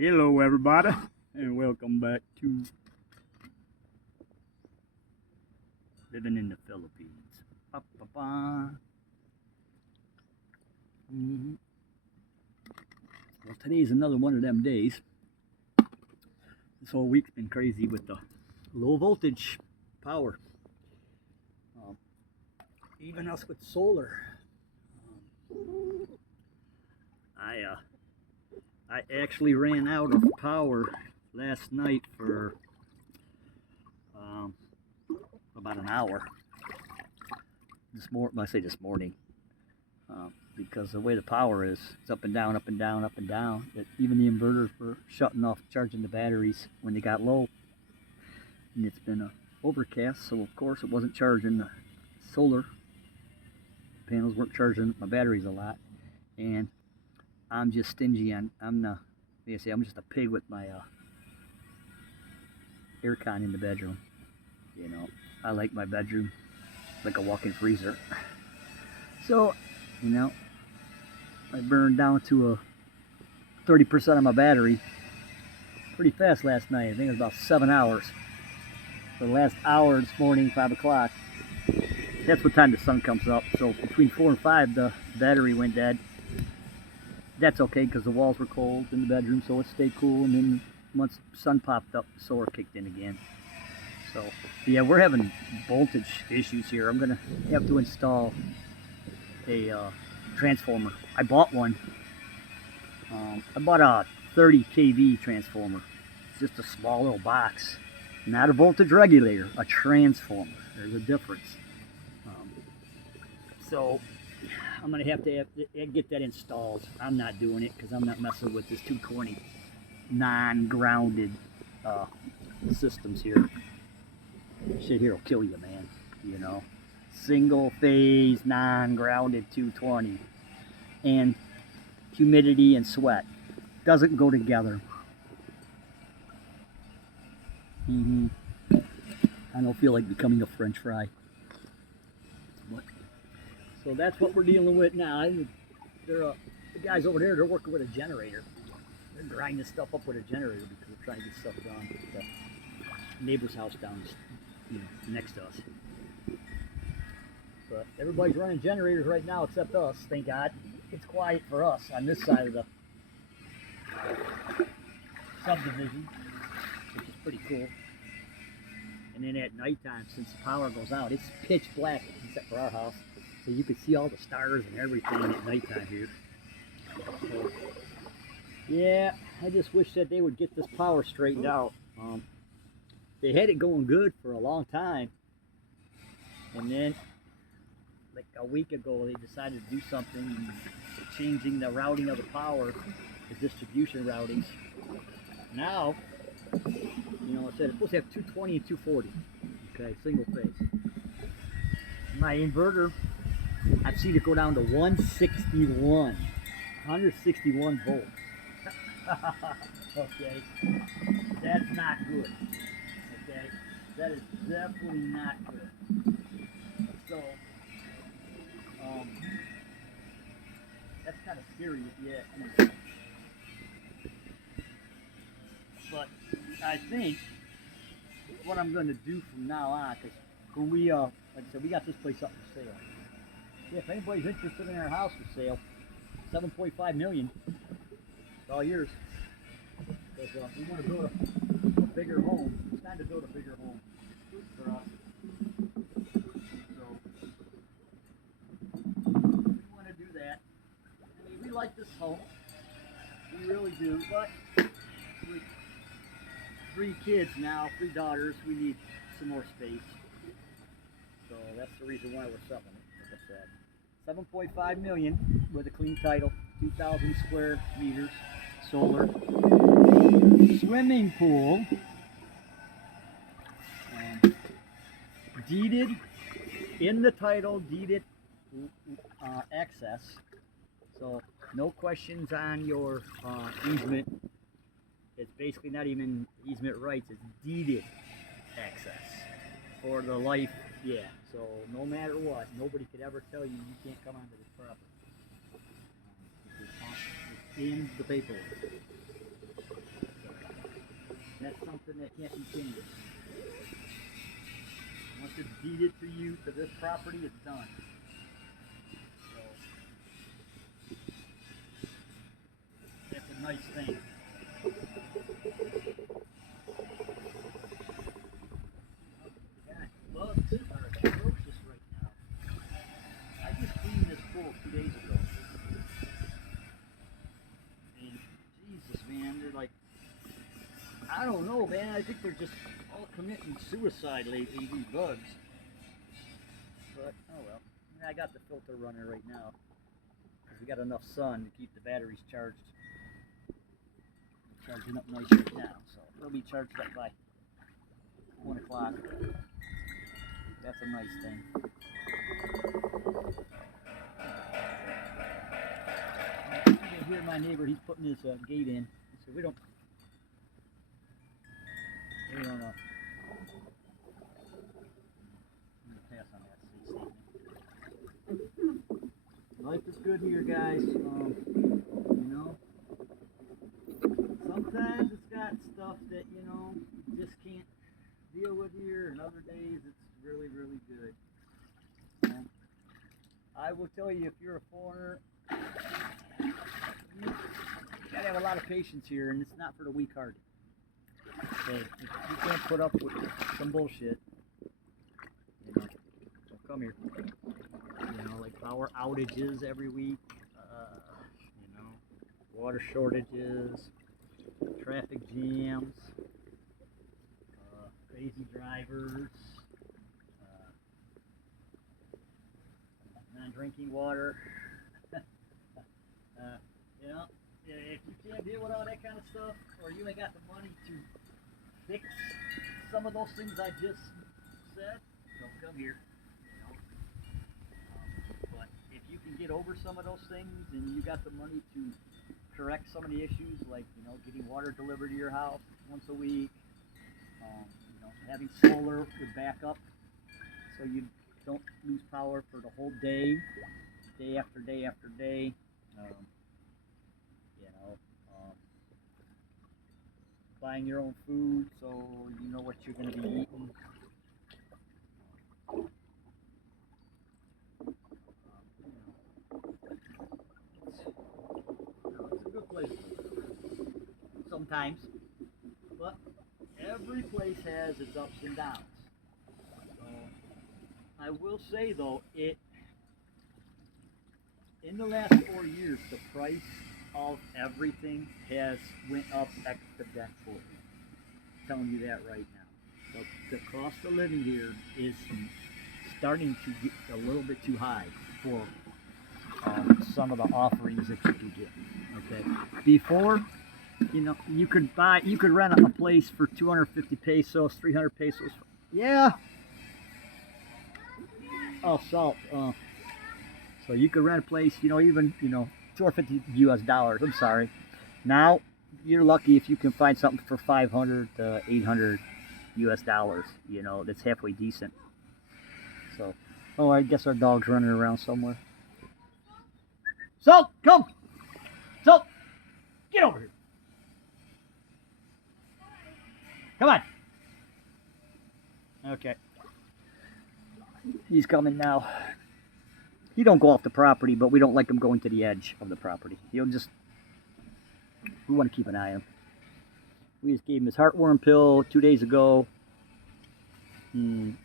Hello everybody and welcome back to Living in the Philippines. Well, today's another one of them days. This whole week's been crazy with the low voltage power. Even us with solar. I actually ran out of power last night for about an hour. I say this morning, because the way the power is, it's up and down, up and down, up and down. That even the inverters were shutting off, charging the batteries when they got low. And it's been overcast, so of course it wasn't charging the solar panels, weren't charging my batteries a lot, and I'm just stingy on. I'm just a pig with my aircon in the bedroom. You know, I like my bedroom like a walk-in freezer. So, you know, I burned down to a 30% of my battery pretty fast last night. I think it was about 7 hours. For the last hour this morning, 5 o'clock, that's what time the sun comes up. So between 4 and 5, the battery went dead. That's okay because the walls were cold in the bedroom, so it stayed cool. And then once the sun popped up, the solar kicked in again. So yeah, we're having voltage issues here. I'm gonna have to install a transformer. I bought one. I bought a 30 kV transformer. It's just a small little box, not a voltage regulator, a transformer. There's a difference. So I'm gonna have to get that installed. I'm not doing it because I'm not messing with this 220 non-grounded systems here. Shit here will kill you, man. You know, single phase non-grounded 220, and humidity and sweat doesn't go together. I don't feel like becoming a French fry. So that's what we're dealing with now. The guys over there, they're working with a generator. They're grinding stuff up with a generator because they're trying to get stuff done at the neighbor's house down, next to us. But everybody's running generators right now except us, thank God. It's quiet for us on this side of the subdivision, which is pretty cool. And then at nighttime, since the power goes out, it's pitch black except for our house. So you can see all the stars and everything at nighttime here. So, yeah, I just wish that they would get this power straightened out. They had it going good for a long time, and then like a week ago they decided to do something, changing the routing of the power, the distribution routings. Now, I said it's supposed to have 220 and 240, okay, single phase. My inverter, I've seen it go down to 161 volts. Okay, that's not good. Okay, that is definitely not good. So, that's kind of scary if you ask me. But I think what I'm going to do from now on, because when we, like I said, we got this place up for sale. Yeah, if anybody's interested in our house for sale, $7.5 million. It's all yours. Because we want to build a bigger home. It's time to build a bigger home for us. So we want to do that. I mean, we like this home. We really do. But with 3 kids now, 3 daughters, we need some more space. So that's the reason why we're selling it, like I said. $7.5 million with a clean title, 2,000 square meters, solar, swimming pool, deeded in the title, deeded access. So no questions on your easement. It's basically not even easement rights, it's deeded access for the life. Yeah, so no matter what, nobody could ever tell you you can't come onto this property. It's in the paperwork. That's something that can't be changed. Once it's deeded to you, to this property, it's done. So, that's a nice thing. Bugs are atrocious right now. I just cleaned this pool 2 days ago. And Jesus, man, they're like, I don't know, man. I think they're just all committing suicide lately, these bugs. But, oh well. I got the filter running right now. Because we got enough sun to keep the batteries charged. Charging up nice right now. So, it'll be charged up by 1 o'clock. That's a nice thing. You can hear my neighbor, he's putting his gate in. So we don't I'm gonna pass on that. Life is good here, guys. You know, sometimes it's got stuff that, you know, you just can't deal with here, and other days it's really, really good. I will tell you, if you're a foreigner, you gotta have a lot of patience here, and it's not for the weak-hearted. So if you can't put up with some bullshit, you know, well, come here. You know, like power outages every week, you know, water shortages, traffic jams, crazy drivers, non-drinking water. You know, if you can't deal with all that kind of stuff, or you ain't got the money to fix some of those things I just said, don't come here. You know, but if you can get over some of those things, and you got the money to correct some of the issues, like, you know, getting water delivered to your house once a week, you know, having solar with backup, so you don't lose power for the whole day, day after day after day. You know, buying your own food, so you know what you're going to be eating. It's a good place sometimes, but every place has its ups and downs. I will say though, in the last 4 years, the price of everything has went up exponentially. I'm telling you that right now. The cost of living here is starting to get a little bit too high for some of the offerings that you can get. Okay, before, you know, you could rent a place for 250 pesos, 300 pesos. Yeah. Oh, salt. So you could rent a place, you know, even, you know, 250 US dollars. I'm sorry. Now you're lucky if you can find something for 500 to 800 US dollars. You know, that's halfway decent. So, oh, I guess our dog's running around somewhere. Salt, come! Salt, get over here. Come on. Okay. He's coming now. He don't go off the property, but we don't like him going to the edge of the property. He'll just, we want to keep an eye on him. We just gave him his heartworm pill 2 days ago. And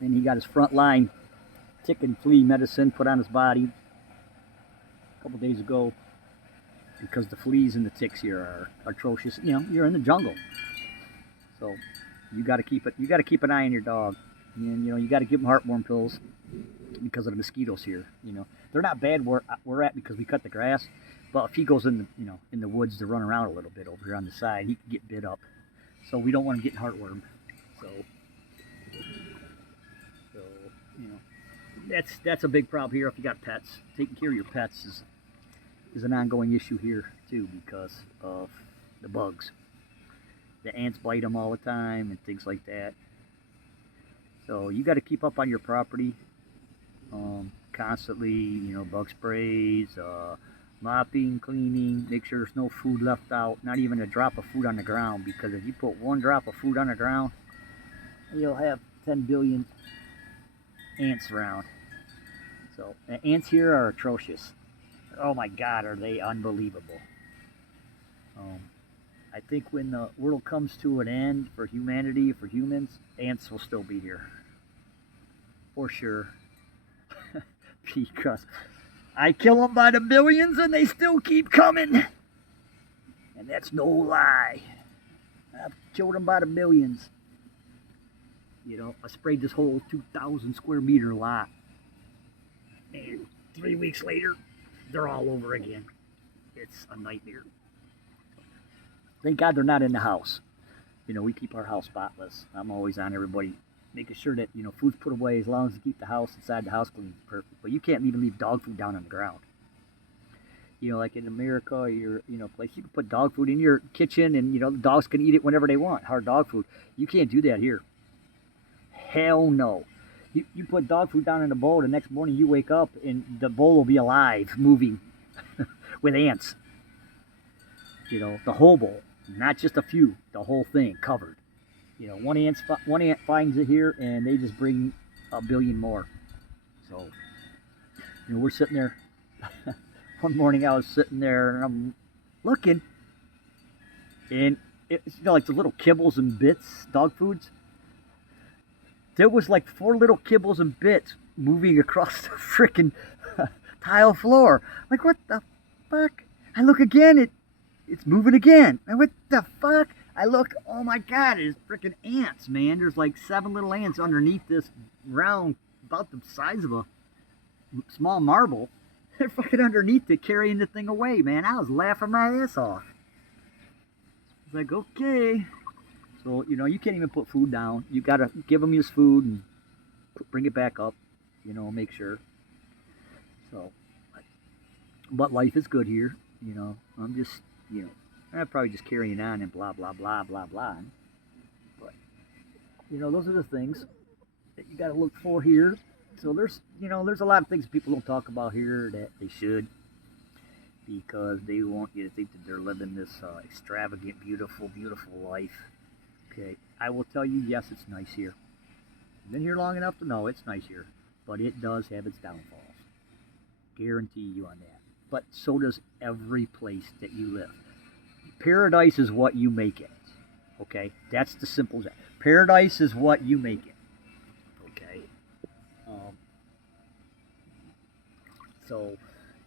he got his front line tick and flea medicine put on his body a couple days ago, because the fleas and the ticks here are atrocious. You know, you're in the jungle, so you got to keep an eye on your dog, and you know, you got to give him heartworm pills because of the mosquitoes here. You know, they're not bad where we're at because we cut the grass, but if he goes in the, you know, in the woods to run around a little bit over here on the side, he can get bit up. So we don't want him getting heartworm. So you know, that's a big problem here if you got pets. Taking care of your pets is an ongoing issue here too, because of the bugs. The ants bite them all the time and things like that. So you got to keep up on your property constantly. You know, bug sprays, Mopping, cleaning, make sure there's no food left out, not even a drop of food on the ground, because if you put one drop of food on the ground, you'll have 10 billion ants around. So the ants here are atrocious. Oh my God, are they unbelievable. Um, I think when the world comes to an end for humanity, for humans, ants will still be here. For sure. Because I kill them by the millions and they still keep coming. And that's no lie. I've killed them by the millions. You know, I sprayed this whole 2,000 square meter lot. And 3 weeks later, they're all over again. It's a nightmare. Thank God they're not in the house. You know, we keep our house spotless. I'm always on everybody, making sure that, you know, food's put away as long as you keep the house inside the house clean. Perfect. But you can't even leave dog food down on the ground. You know, like in America, or your, you know, place, you can put dog food in your kitchen and, you know, the dogs can eat it whenever they want. Hard dog food. You can't do that here. Hell no. You put dog food down in a bowl, the next morning you wake up and the bowl will be alive, moving with ants. You know, the whole bowl, not just a few, the whole thing covered. You know, one ant finds it here and they just bring a billion more. So, you know, we're sitting there. One morning I was sitting there and I'm looking, and it's, you know, like the little kibbles and bits, dog foods. There was like 4 little kibbles and bits moving across the freaking tile floor. Like, what the fuck? I look again, it's moving again. And what the fuck? I look, oh my God, it's freaking ants, man. There's like 7 little ants underneath this round, about the size of a small marble. They're fucking underneath it, carrying the thing away, man. I was laughing my ass off. It's like, okay. So, you know, you can't even put food down. You gotta give them his food and bring it back up, you know, make sure. So, but life is good here, you know. I'm just, you know, I'm probably just carrying on and blah, blah, blah, blah, blah. But, you know, those are the things that you gotta look for here. So there's, you know, there's a lot of things people don't talk about here that they should, because they want you to think that they're living this extravagant, beautiful, beautiful life. Okay, I will tell you, yes, it's nice here. I've been here long enough to know it's nice here, but it does have its downfalls. Guarantee you on that. But so does every place that you live. Paradise is what you make it. Okay, that's the simple thing. Paradise is what you make it. Okay. So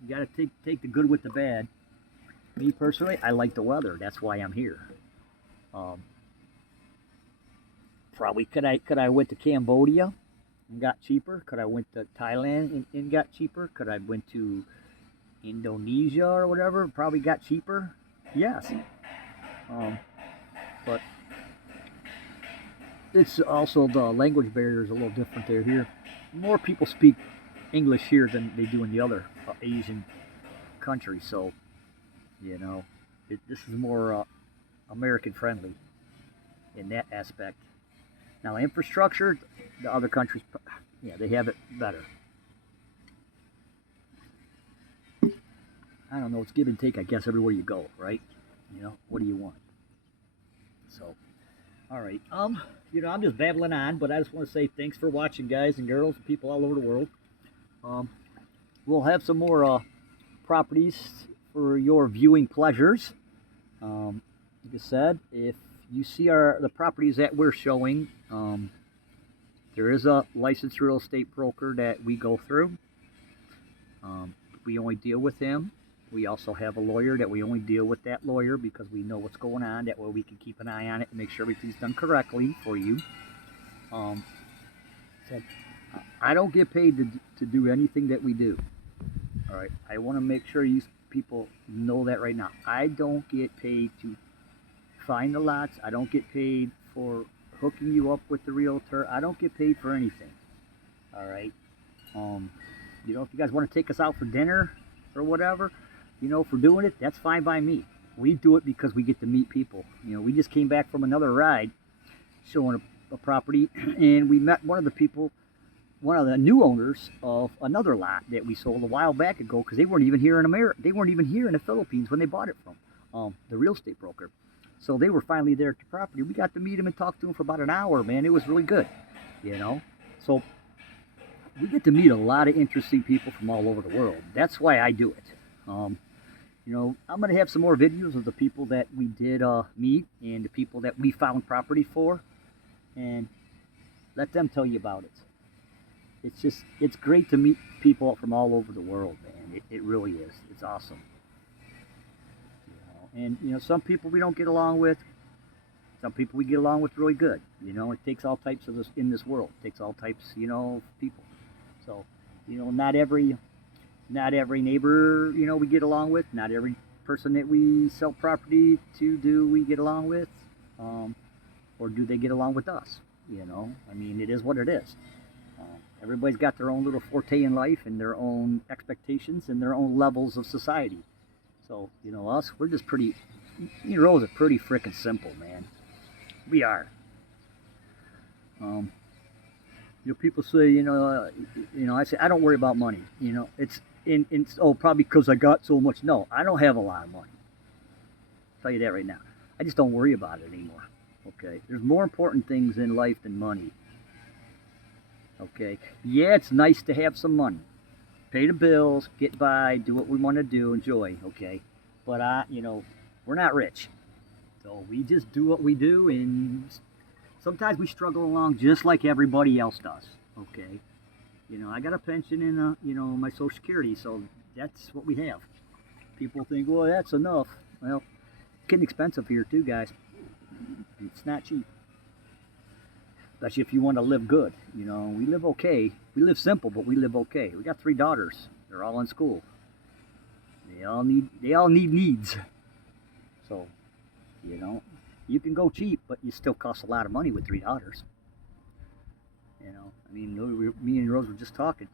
you got to take the good with the bad. Me personally, I like the weather. That's why I'm here. Probably could I went to Cambodia and got cheaper? Could I went to Thailand and got cheaper? Could I went to Indonesia or whatever? Probably got cheaper. Yes. But it's also the language barrier is a little different there. Here, more people speak English here than they do in the other Asian countries. So, you know, this is more American friendly in that aspect. Now, infrastructure, the other countries, yeah, they have it better. I don't know, it's give and take, I guess, everywhere you go, right? You know, what do you want? So, all right. You know, I'm just babbling on, but I just want to say thanks for watching, guys and girls, and people all over the world. We'll have some more properties for your viewing pleasures. Like I said, if you see the properties that we're showing, there is a licensed real estate broker that we go through. We only deal with him. We also have a lawyer that we only deal with that lawyer because we know what's going on. That way we can keep an eye on it and make sure everything's done correctly for you. So I don't get paid to do anything that we do. All right. I want to make sure you people know that right now. I don't get paid to find the lots. I don't get paid for hooking you up with the realtor. I don't get paid for anything. All right. You know, if you guys want to take us out for dinner or whatever, you know, for doing it, that's fine by me. We do it because we get to meet people. You know, we just came back from another ride showing a property, and we met one of the people one of the new owners of another lot that we sold a while back ago because they weren't even here in America. They weren't even here in the Philippines when they bought it from the real estate broker. So they were finally there at the property. We got to meet him and talk to him for about an hour, man. It was really good, you know. So we get to meet a lot of interesting people from all over the world. That's why I do it. You know, I'm going to have some more videos of the people that we did meet and the people that we found property for, and let them tell you about it. It's just, it's great to meet people from all over the world, man. It really is. It's awesome. You know? And, you know, some people we don't get along with. Some people we get along with really good. You know, it takes all types of this in this world. It takes all types, you know, of people. So, you know, not every neighbor, you know, we get along with. Not every person that we sell property to do we get along with. Or do they get along with us? You know, I mean, it is what it is. Everybody's got their own little forte in life and their own expectations and their own levels of society. So, you know, us, we're just pretty, me and Rose are pretty freaking simple, man. We are. You know, people say, you know, I say, I don't worry about money. You know, it's probably because I got so much. No, I don't have a lot of money. I'll tell you that right now. I just don't worry about it anymore. Okay, there's more important things in life than money. Okay, yeah, it's nice to have some money, pay the bills, get by, do what we want to do, enjoy. Okay, but you know, we're not rich, so we just do what we do, and sometimes we struggle along just like everybody else does. Okay, you know, I got a pension and you know, my Social Security, so that's what we have. People think, well, that's enough. Well, it's getting expensive here too, guys. It's not cheap. Especially if you want to live good. You know, we live okay. We live simple, but we live okay. We got 3 daughters. They're all in school. They all need needs. So, you know, you can go cheap, but you still cost a lot of money with 3 daughters. You know, I mean, me and Rose were just talking.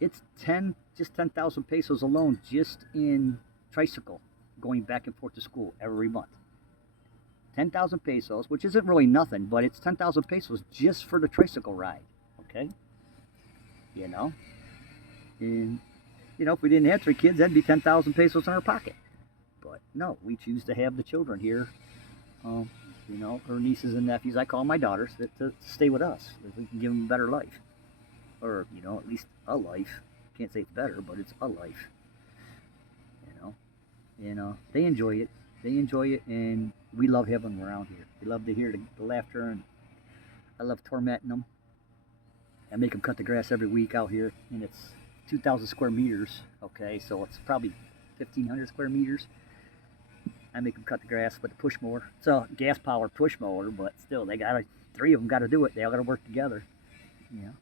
It's 10,000 pesos alone just in tricycle going back and forth to school every month. 10,000 pesos, which isn't really nothing, but it's 10,000 pesos just for the tricycle ride. Okay? You know? And, you know, if we didn't have 3 kids, that'd be 10,000 pesos in our pocket. But no, we choose to have the children here. You know, her nieces and nephews, I call my daughters, to stay with us. If we can give them a better life. Or, you know, at least a life. Can't say it's better, but it's a life. You know? And they enjoy it. They enjoy it, and we love having them around here. We love to hear the laughter, and I love tormenting them. I make them cut the grass every week out here, and it's 2,000 square meters, okay, so it's probably 1,500 square meters. I make them cut the grass with a push mower. It's a gas-powered push mower, but still, 3 of them got to do it. They all got to work together, you know.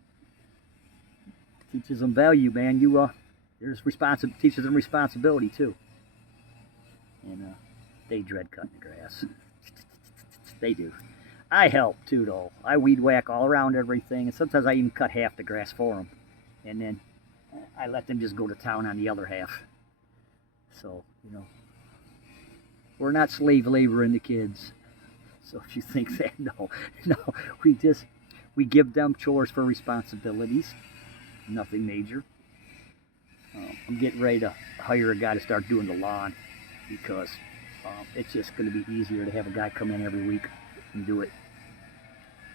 Teaches them value, man. Teaches them responsibility, too. And they dread cutting the grass. They do. I help too, though. I weed whack all around everything, and sometimes I even cut half the grass for them. And then I let them just go to town on the other half. So, you know, we're not slave laboring the kids. So if you think that, no, we give them chores for responsibilities. Nothing major. I'm getting ready to hire a guy to start doing the lawn because it's just going to be easier to have a guy come in every week and do it.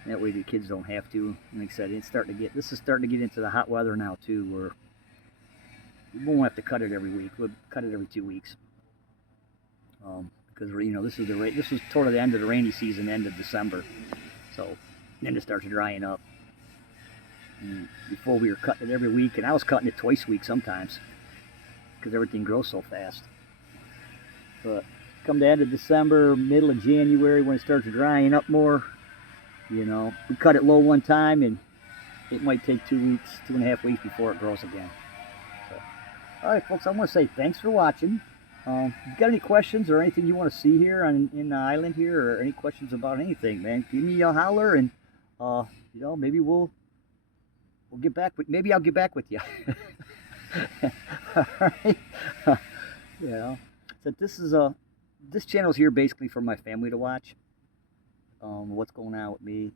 That way the kids don't have to. Like I said, this is starting to get into the hot weather now too, where we won't have to cut it every week. We'll cut it every 2 weeks. Because you know this is toward the end of the rainy season, end of December, so then it starts drying up. And before we were cutting it every week, and I was cutting it twice a week sometimes, because everything grows so fast. But come the end of December, middle of January, when it starts drying up more, you know, we cut it low one time, and it might take 2 weeks, 2.5 weeks before it grows again. So, all right, folks, I want to say thanks for watching. If you got any questions or anything you want to see here in the island here, or any questions about anything, man, give me a holler, and you know, maybe we'll get back with. Maybe I'll get back with you. All right. You know, so this channel's here basically for my family to watch. What's going on with me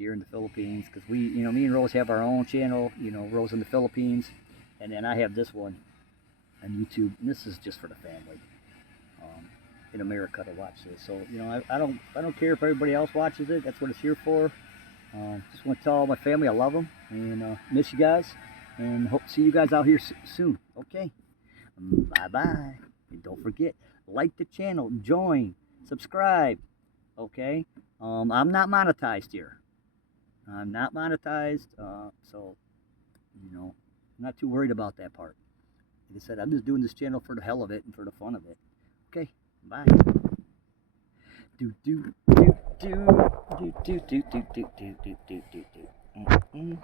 here in the Philippines, because we, me and Rose have our own channel, Rose in the Philippines, and then I have this one on YouTube, and this is just for the family in America to watch this. So I don't care if everybody else watches it. That's what it's here for. Just want to tell all my family I love them and miss you guys, and hope to see you guys out here soon. Okay, bye bye, and don't forget, like the channel, join, subscribe. Okay, I'm not monetized here. I'm not monetized, so I'm not too worried about that part. Like I said, I'm just doing this channel for the hell of it and for the fun of it. Okay, bye. Do do do do do do do do do do do do do.